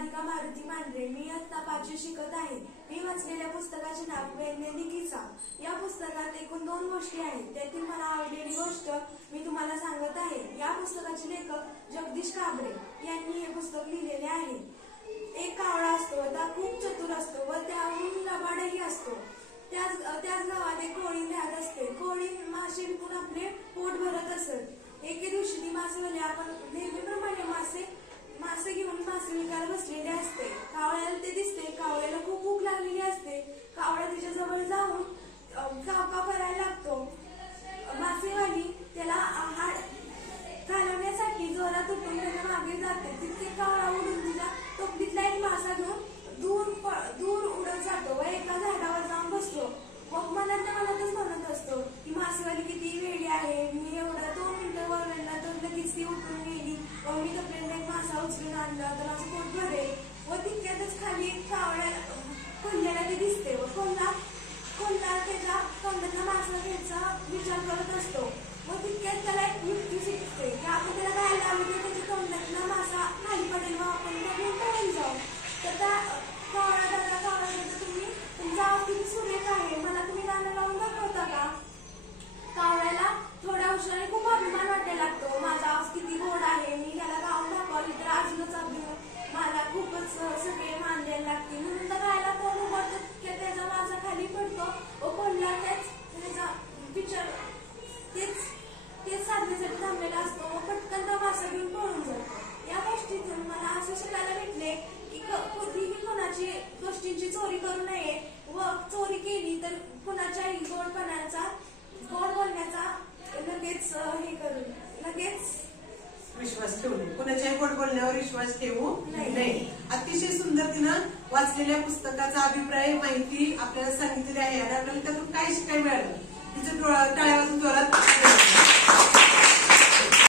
राधिका मारुती मांढरे. मी इयत्ता 5वी शिकत आहे. मी वाचलेल्या पुस्तकाचे नाव वैज्ञानिक हिसाब. या पुस्तकात एकूण 2 गोष्टी आहेत. त्यातील मला आवडलेली गोष्ट मी तुम्हाला सांगत आहे. या पुस्तकाचे लेखक जगदीश काबरे यांनी हे पुस्तक लिहिलेले आहे. एक कावळा असतो, त्या खूप चतुर असतो व त्याहून लबाडही असतो. त्याच गावात एक कोळी राहत असते. कोळी मासे विकून आपले पोट भरत असत. एके दिवशी ती मासेवाली आपण नेहमीप्रमाणे मासे घेऊन मासे विकायला बसलेले असते. कावळ्याला ते दिसते. कावळ्याला खूप भूक लागलेली असते. कावळा त्याच्या जवळ जाऊन काव करायला लागतो. मासेवाली त्याला आहार घालवण्यासाठी जोरात उठून त्याच्या मागे जाते. तिथे कावळा उडून तिला टोपलीतला एक मासा घेऊन दूर उडत जातो व एका झाडावर जाऊन बसतो. मग मनातच म्हणत असतो की मासेवाली किती वेडी आहे. मी एवढा 2 मिनिटं वरवला तर लगेच ती उठून गेली व मी तोपर्यंत एक मासा उचलून आणला तर माझं पोट भरेल. व तितक्यातच खाली एक कावळ्या कोल्ह्याला ते दिसते व कोल्हा त्याच्या तोंडातला मासा घ्यायचा विचार करत असतो. व तितक्यात त्याला एक युक्ती शिकते की आपण त्याला काय लावली तर त्याच्या तोंडातला मासा खाली पडेल व आपण घेऊन पळून जाऊ. तर त्या कावळा तुम्ही तुमचा आवाज किती सुरेख आहे, मला तुम्ही गाणं लावून दाखवता का? कावळ्याला थोड्या उशिराने खूप अभिमान वाटायला लागतो. माझा आवाज किती गोड आहे, मी याला गाऊन दाखवली तर अजूनच अभिमान मला खूपच सगळे मान द्यायला लागते. म्हणून तर गायला तोंड उघडतो की त्याचा मासा खाली पडतो व कोणला त्याचा विचार तेच साधण्यासाठी थांबलेला असतो व पटकन तो मासा घेऊन पळून जातो. या गोष्टीतून मला असं शिकायला भेटले की कधीही कोणाची गोष्टींची चोरी करू नये व चोरी केली तर कुणाच्याही गोड बोलण्याचा लगेच विश्वास ठेवू नये. कुणाच्याही गोड बोलण्यावर विश्वास ठेवू नये. अतिशय सुंदर तिनं वाचलेल्या पुस्तकाचा अभिप्राय माहिती आपल्याला सांगितलेली आहे आणि आपल्याला त्यातून काय शिकायला मिळालं. तिचं